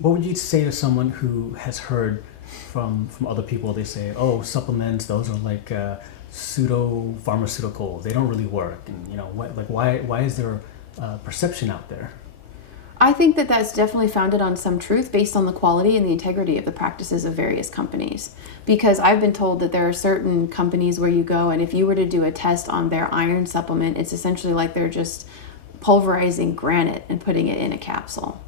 what would you say to someone who has heard from other people? They say, "Oh, supplements; those are like pseudo pharmaceuticals. They don't really work." And why is there perception out there? I think that that's definitely founded on some truth based on the quality and the integrity of the practices of various companies. Because I've been told that there are certain companies where you go and if you were to do a test on their iron supplement, it's essentially like they're just pulverizing granite and putting it in a capsule.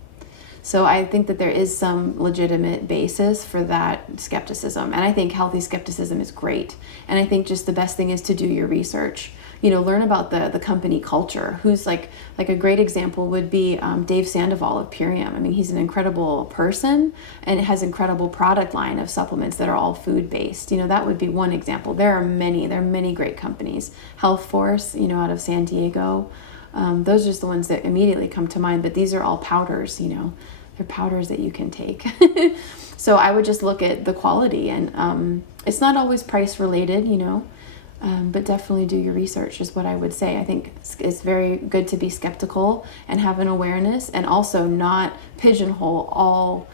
So I think that there is some legitimate basis for that skepticism. And I think healthy skepticism is great. And I think just the best thing is to do your research. Learn about the company culture. Who's like a great example would be Dave Sandoval of Purium. I mean, he's an incredible person and has incredible product line of supplements that are all food-based. That would be one example. There are many great companies. Health Force, out of San Diego. Those are just the ones that immediately come to mind, but these are all powders, they're powders that you can take. So I would just look at the quality and it's not always price related, but definitely do your research is what I would say. I think it's very good to be skeptical and have an awareness and also not pigeonhole all,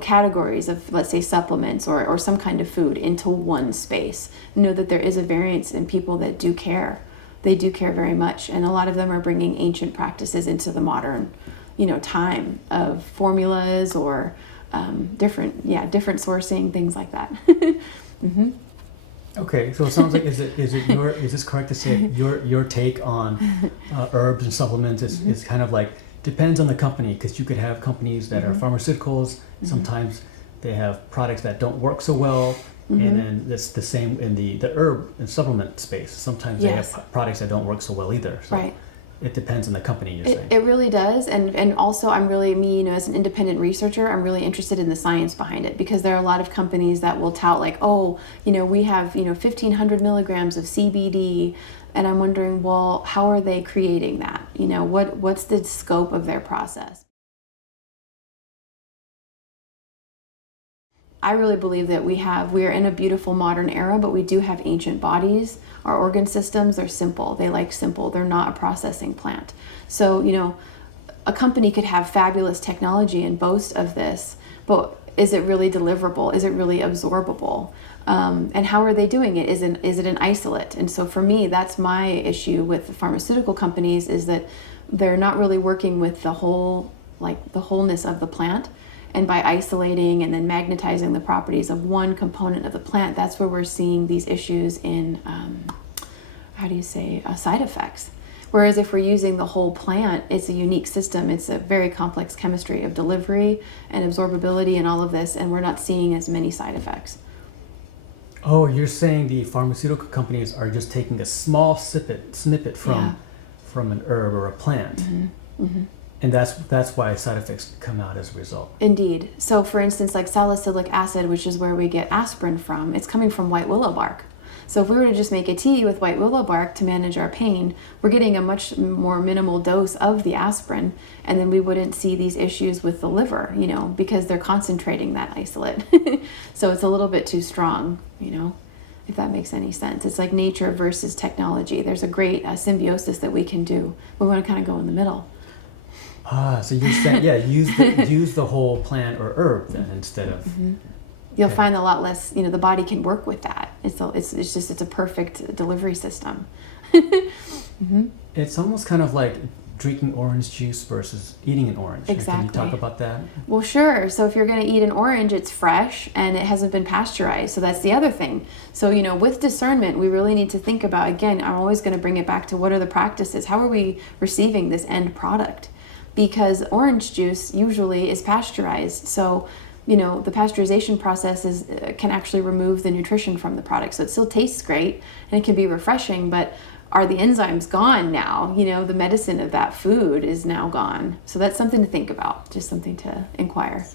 categories of, let's say, supplements or some kind of food into one space. Know that there is a variance in people that do care. They do care very much. And a lot of them are bringing ancient practices into the modern, time of formulas or different sourcing, things like that. Mm-hmm. Okay, so it sounds like is this correct to say your take on herbs and supplements is kind of like depends on the company, because you could have companies that are pharmaceuticals. Sometimes they have products that don't work so well. And then it's the same in the herb and supplement space. Sometimes they have products that don't work so well either. So right. It depends on the company, you're saying. It really does. And also I'm really, as an independent researcher, I'm really interested in the science behind it, because there are a lot of companies that will tout like, we have, 1,500 milligrams of CBD. And I'm wondering, well, how are they creating that? What's the scope of their process? I really believe that we are in a beautiful modern era, but we do have ancient bodies. Our organ systems are simple. They like simple. They're not a processing plant. So, a company could have fabulous technology and boast of this, but is it really deliverable? Is it really absorbable? And how are they doing it? Is it an isolate? And so for me, that's my issue with the pharmaceutical companies, is that they're not really working with the wholeness of the plant. And by isolating and then magnetizing the properties of one component of the plant, that's where we're seeing these issues in, side effects. Whereas if we're using the whole plant, it's a unique system. It's a very complex chemistry of delivery and absorbability and all of this, and we're not seeing as many side effects. Oh, you're saying the pharmaceutical companies are just taking a small snippet from an herb or a plant. Mm-hmm. Mm-hmm. And that's why side effects come out as a result. Indeed. So for instance, like salicylic acid, which is where we get aspirin from, it's coming from white willow bark. So if we were to just make a tea with white willow bark to manage our pain, we're getting a much more minimal dose of the aspirin, and then we wouldn't see these issues with the liver, because they're concentrating that isolate. So it's a little bit too strong, if that makes any sense. It's like nature versus technology. There's a great symbiosis that we can do. We want to kind of go in the middle. So you're saying, use the whole plant or herb then instead of. Mm-hmm. You'll find a lot less. The body can work with that. It's a perfect delivery system. Mm-hmm. It's almost kind of like drinking orange juice versus eating an orange. Exactly. Can you talk about that? Well, sure. So if you're going to eat an orange, it's fresh and it hasn't been pasteurized. So that's the other thing. So, with discernment, we really need to think about, again, I'm always going to bring it back to what are the practices? How are we receiving this end product? Because orange juice usually is pasteurized. So, the pasteurization process can actually remove the nutrition from the product. So it still tastes great and it can be refreshing, but are the enzymes gone now? The medicine of that food is now gone. So that's something to think about, just something to inquire.